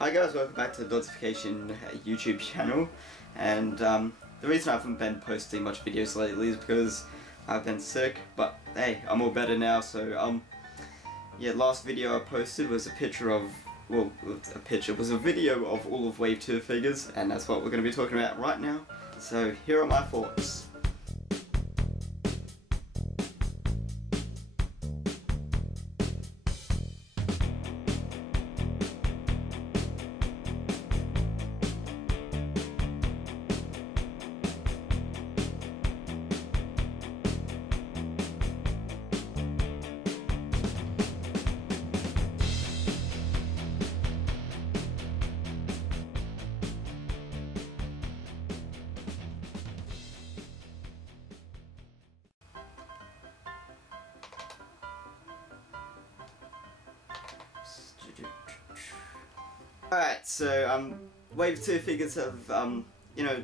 Hi guys, welcome back to the Notification YouTube channel, and the reason I haven't been posting much videos lately is because I've been sick, but hey, I'm all better now. So yeah, last video I posted was a picture of, well, it was a video of all of Wave 2 figures, and that's what we're going to be talking about right now. So here are my thoughts. Alright, so Wave 2 figures have, you know,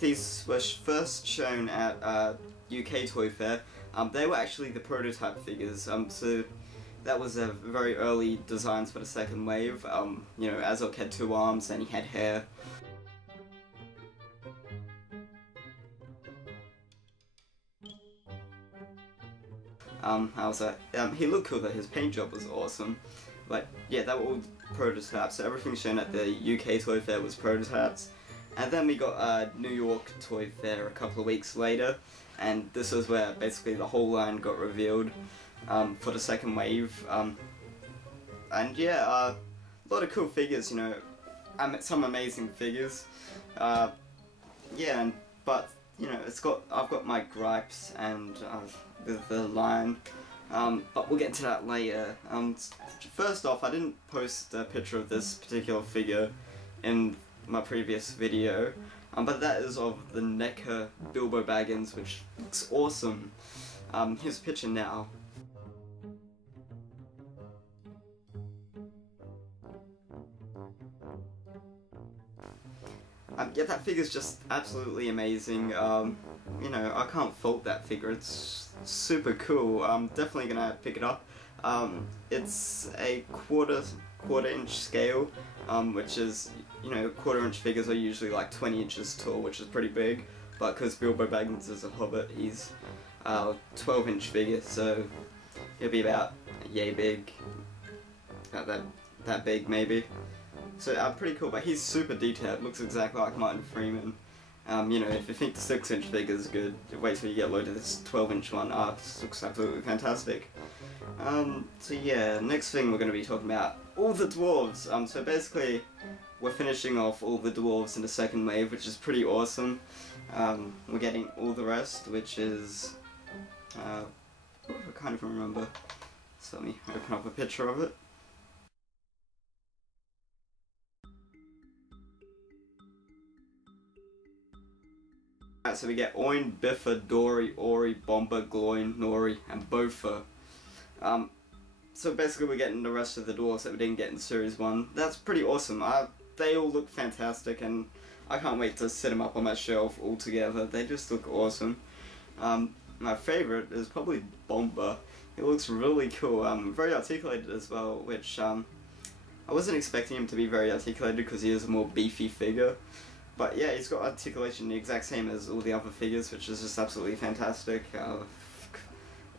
these were first shown at UK Toy Fair. They were actually the prototype figures, so that was a very early designs for the second wave. You know, Azok had 2 arms and he had hair. How was that? He looked cool though, his paint job was awesome. But yeah, they were all prototypes, so everything shown at the UK Toy Fair was prototypes. And then we got New York Toy Fair a couple of weeks later, and this was where basically the whole line got revealed for the second wave. And yeah, a lot of cool figures, you know, some amazing figures. Yeah, but you know, I've got my gripes and with the line. But we'll get into that later. First off, I didn't post a picture of this particular figure in my previous video, but that is of the NECA Bilbo Baggins, which looks awesome. Here's a picture now. Yeah, that figure's just absolutely amazing. You know, I can't fault that figure. It's super cool. I'm definitely gonna pick it up. It's a quarter inch scale, which is, you know, quarter-inch figures are usually like 20 inches tall, which is pretty big. But because Bilbo Baggins is a Hobbit, he's a 12-inch figure, so he'll be about yay big, about that big maybe. So pretty cool, but he's super detailed, looks exactly like Martin Freeman. You know, if you think the 6-inch figure is good, wait till you get loaded this 12-inch one. This looks absolutely fantastic. So yeah, next thing we're going to be talking about, all the dwarves. So basically, we're finishing off all the dwarves in the second wave, which is pretty awesome. We're getting all the rest, which is, I can't even remember. So let me open up a picture of it. Alright, so we get Oin, Biffa, Dory, Ori, Bomber, Gloin, Nori, and Bofa. So basically we're getting the rest of the dwarves that we didn't get in Series 1. That's pretty awesome. They all look fantastic, and I can't wait to set them up on my shelf all together. They just look awesome. My favourite is probably Bomber. He looks really cool. Very articulated as well, which I wasn't expecting him to be very articulated because he is a more beefy figure. But yeah, he's got articulation the exact same as all the other figures, which is just absolutely fantastic.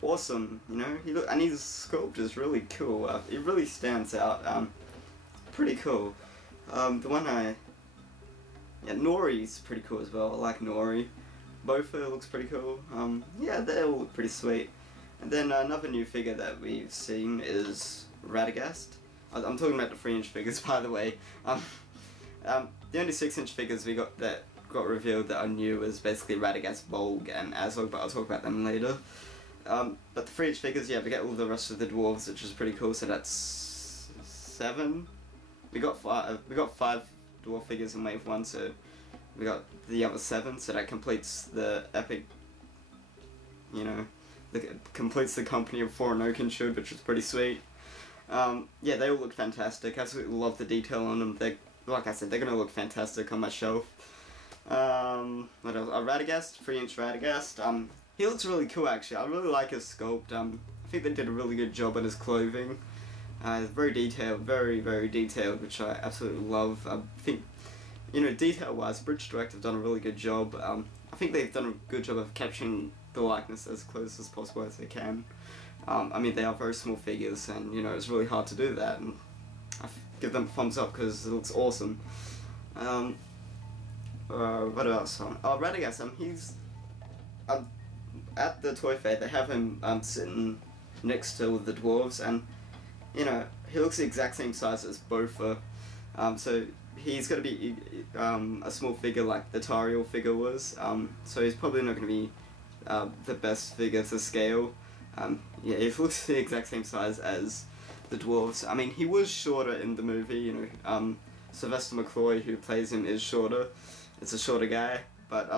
Awesome, you know. And his sculpt is really cool. It really stands out. Pretty cool. Yeah, Nori's pretty cool as well. I like Nori. Bofa looks pretty cool. Yeah, they all look pretty sweet. And then another new figure that we've seen is Radagast. I'm talking about the 3-inch figures, by the way. The only 6-inch figures we got that got revealed that I knew was basically Radagast, Bolg, and Azog, but I'll talk about them later. But the 3-inch figures, yeah, we get all the rest of the dwarves, which is pretty cool. So that's 7. We got 5 dwarf figures in Wave 1, so we got the other 7. So that completes the epic, you know, completes the company of 4 and Oakenshield, which is pretty sweet. Yeah, they all look fantastic. Absolutely love the detail on them. Like I said, they're gonna look fantastic on my shelf. What else? Radagast, 3-inch Radagast. He looks really cool actually. I really like his sculpt. I think they did a really good job on his clothing. Very detailed, very detailed, which I absolutely love. I think, you know, detail-wise, British Direct have done a really good job. I think they've done a good job of capturing the likeness as close as possible as they can. I mean, they are very small figures, and you know, it's really hard to do that, and I give them a thumbs up because it looks awesome. What else? Radagast, he's at the toy fair. They have him sitting next to the dwarves, and you know, he looks the exact same size as Bofa. So he's going to be a small figure like the Tariel figure was. So he's probably not going to be the best figure to scale. Yeah, he looks the exact same size as the dwarves. I mean, he was shorter in the movie. You know, Sylvester McCoy, who plays him, is shorter. It's a shorter guy, but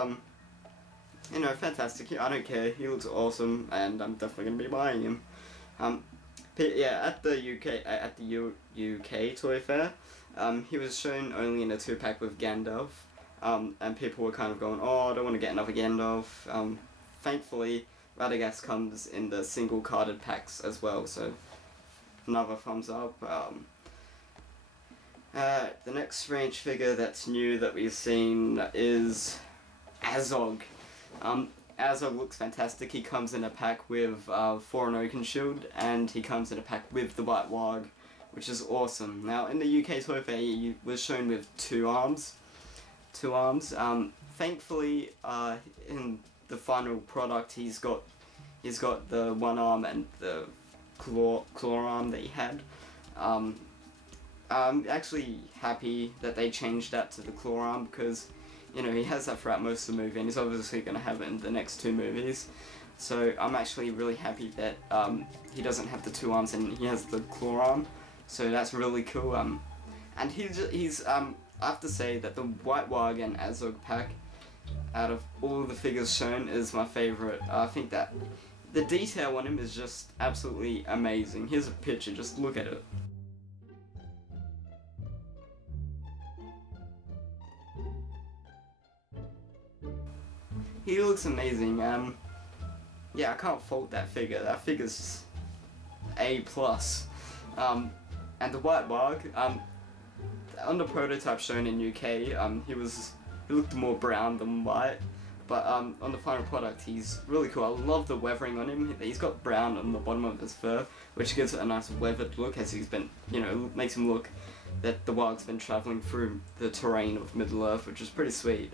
you know, fantastic. I don't care. He looks awesome, and I'm definitely gonna be buying him. Yeah, at the UK Toy Fair, he was shown only in a 2-pack with Gandalf, and people were kind of going, "Oh, I don't want to get another Gandalf." Thankfully, Radagast comes in the single carded packs as well, so another thumbs up. The next strange figure that's new that we've seen is Azog. Azog looks fantastic. He comes in a pack with Thorin Oakenshield, and he comes in a pack with the White Warg, which is awesome. Now, in the UK Toy Fair, he was shown with two arms. Thankfully, in the final product, he's got the one arm and the claw arm that he had. I'm actually happy that they changed that to the claw arm, because you know, he has that throughout most of the movie, and he's obviously going to have it in the next 2 movies. So I'm actually really happy that he doesn't have the 2 arms and he has the claw arm. So that's really cool. And he's I have to say that the White Warg and Azog pack, out of all the figures shown, is my favourite. I think that the detail on him is just absolutely amazing. Here's a picture, just look at it. He looks amazing. Yeah, I can't fault that figure. That figure's A+. And the White Warg, on the prototype shown in UK, he looked more brown than white. But on the final product, he's really cool. I love the weathering on him. He's got brown on the bottom of his fur, which gives it a nice weathered look, as he's been, you know, makes him look that the Warg's been traveling through the terrain of Middle-earth, which is pretty sweet.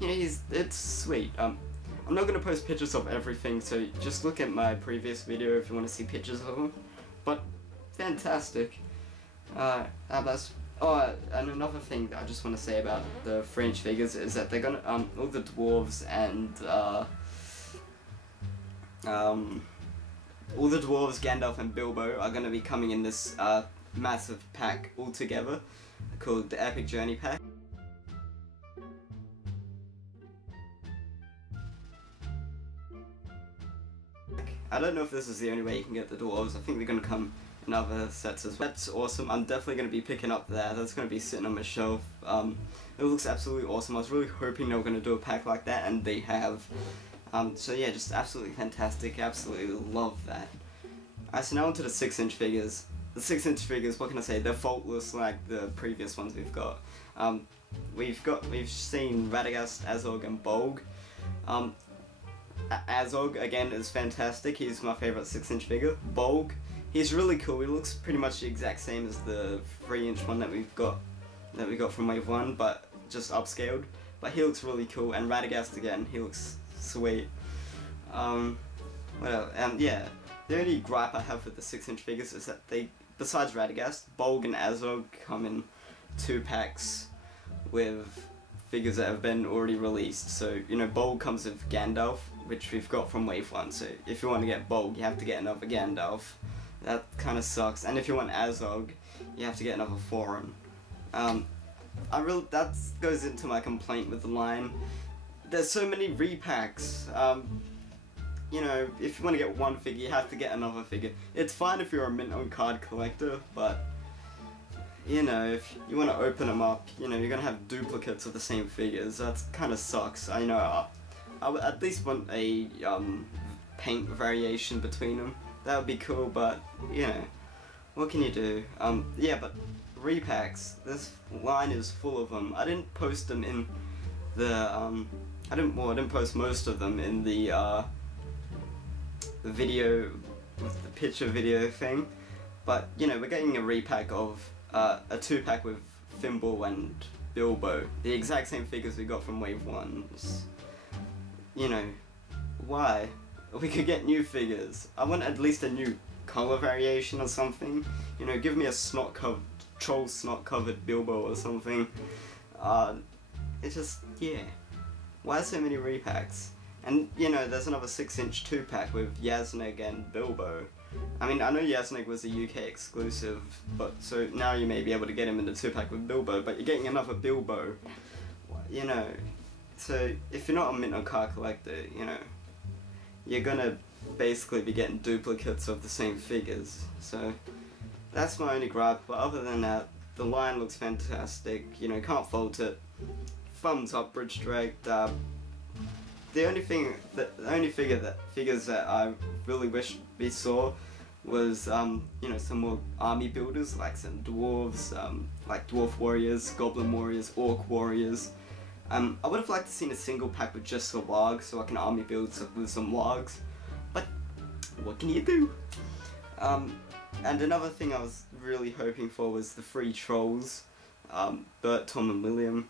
You know, it's sweet. I'm not going to post pictures of everything, so just look at my previous video if you want to see pictures of them. But, fantastic. And another thing that I just want to say about the French figures is that they're gonna, all the dwarves and, all the dwarves, Gandalf and Bilbo are going to be coming in this, massive pack all together, called the Epic Journey Pack. I don't know if this is the only way you can get the dwarves. I think they're going to come in other sets as well. That's awesome. I'm definitely going to be picking up that. That's going to be sitting on my shelf. It looks absolutely awesome. I was really hoping they were going to do a pack like that, and they have. So yeah, just absolutely fantastic. Absolutely love that. Alright, so now onto the 6-inch figures. The 6-inch figures, what can I say? They're faultless like the previous ones we've got. We've seen Radagast, Azog, and Bolg. Azog, again, is fantastic. He's my favourite 6-inch figure. Bolg, he's really cool. He looks pretty much the exact same as the 3-inch one that we got from Wave 1, but just upscaled. But he looks really cool. And Radagast, again, he looks sweet. Yeah, the only gripe I have with the 6-inch figures is that they, besides Radagast, Bolg and Azog come in 2 packs with figures that have been already released. So, you know, Bolg comes with Gandalf, which we've got from Wave 1, so if you want to get Bolg, you have to get another Gandalf. That kind of sucks. And if you want Azog, you have to get another Thorin. That goes into my complaint with the line. There's so many repacks. You know, if you want to get one figure, you have to get another figure. It's fine if you're a mint on card collector, but you know, if you want to open them up, you know, you're gonna have duplicates of the same figures. That kind of sucks. I know. I would at least want a paint variation between them. That would be cool, but you know, what can you do? Yeah, but repacks. This line is full of them. I didn't post them in the I didn't post most of them in the video with the picture video thing. But you know, we're getting a repack of a 2-pack with Thimble and Bilbo, the exact same figures we got from Wave 1. You know, why? We could get new figures. I want at least a new color variation or something. You know, give me a troll snot covered Bilbo or something. It's just, yeah. Why so many repacks? And you know, there's another 6-inch 2-pack with Yasnig and Bilbo. I mean, I know Yasnig was a UK exclusive, but so now you may be able to get him in the 2-pack with Bilbo, but you're getting another Bilbo. You know, so if you're not a mint or card collector, you know, you're gonna basically be getting duplicates of the same figures. So that's my only gripe, but other than that, the line looks fantastic, you know, can't fault it. Thumbs up, Bridge Direct. The only figures that I really wish we saw was, you know, some more army builders, like some dwarves, like dwarf warriors, goblin warriors, orc warriors. I would have liked to seen a single pack with just the wargs, so I can army build with some wargs, but what can you do? And another thing I was really hoping for was the 3 trolls, Bert, Tom and William.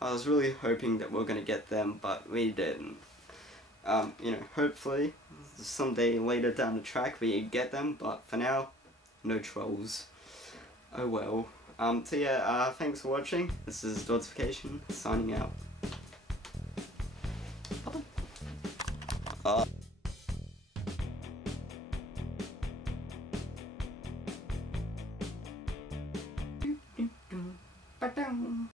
I was really hoping that we were going to get them, but we didn't. You know, hopefully someday later down the track we get them, but for now, no trolls. Oh well. So yeah, thanks for watching. This is Dwarves signing out.